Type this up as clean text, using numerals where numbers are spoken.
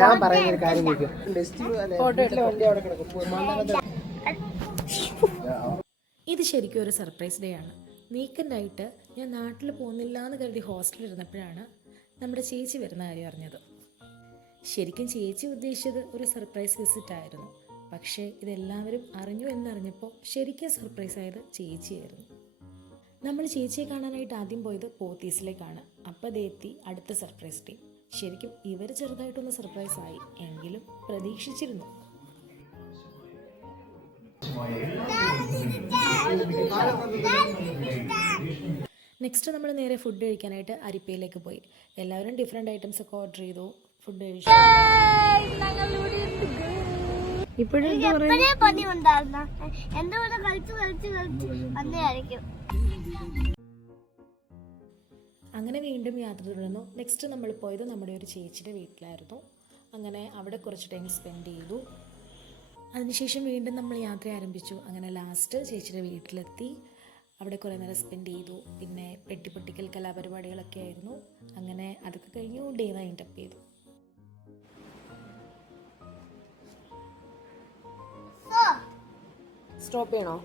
ഞാൻ പറയുന്ന ഒരു കാര്യം കേൾക്കും. വണ്ടി അവിടെ കിടക്കും. ഇത് ശരിക്കും ഒരു സർപ്രൈസ് ഡേ ആണ്. വീക്കെൻഡായിട്ട് ഞാൻ നാട്ടിൽ പോകുന്നില്ല എന്ന് കരുതി ഹോസ്റ്റലിൽ ഇരുന്നപ്പോഴാണ് നമ്മുടെ ചേച്ചി വരുന്ന കാര്യം അറിഞ്ഞത്. ശരിക്കും ചേച്ചി ഉദ്ദേശിച്ചത് ഒരു സർപ്രൈസ് വിസിറ്റ് ആയിരുന്നു. പക്ഷേ ഇതെല്ലാവരും അറിഞ്ഞു എന്നറിഞ്ഞപ്പോൾ ശരിക്കും സർപ്രൈസ് ആയത് ചേച്ചിയായിരുന്നു. നമ്മൾ ചേച്ചിയെ കാണാനായിട്ട് ആദ്യം പോയത് പോത്തീസിലേക്കാണ്. അപ്പോൾ എത്തി അടുത്ത സർപ്രൈസ് ഡേ. ശരിക്കും ഇവർ ചെറുതായിട്ടൊന്ന് സർപ്രൈസ് ആയി, എങ്കിലും പ്രതീക്ഷിച്ചിരുന്നു. നെക്സ്റ്റ് നമ്മൾ നേരെ ഫുഡ് കഴിക്കാനായിട്ട് അരിപ്പയിലേക്ക് പോയി. എല്ലാവരും ഡിഫറെൻറ്റ് ഐറ്റംസ് ഒക്കെ ഓർഡർ ചെയ്തു, ഫുഡ് കഴിച്ചു. അങ്ങനെ വീണ്ടും യാത്ര തുടർന്നു. നെക്സ്റ്റ് നമ്മൾ പോയത് നമ്മുടെ ഒരു ചേച്ചിയുടെ വീട്ടിലായിരുന്നു. അങ്ങനെ അവിടെ കുറച്ച് ടൈം സ്പെൻഡ് ചെയ്തു. അതിനുശേഷം വീണ്ടും നമ്മൾ യാത്ര ആരംഭിച്ചു. അങ്ങനെ ലാസ്റ്റ് ചേച്ചിയുടെ വീട്ടിലെത്തി. അവിടെ കുറേ നേരം സ്പെൻഡ് ചെയ്തു. പിന്നെ പെട്ടിപ്പൊട്ടിക്കൽ കലാപരിപാടികളൊക്കെ ആയിരുന്നു. അങ്ങനെ അതൊക്കെ കഴിഞ്ഞു ഡേ വൈൻഡ് അപ്പ് ചെയ്തു. സ്റ്റോപ്പ് ചെയ്യണോ?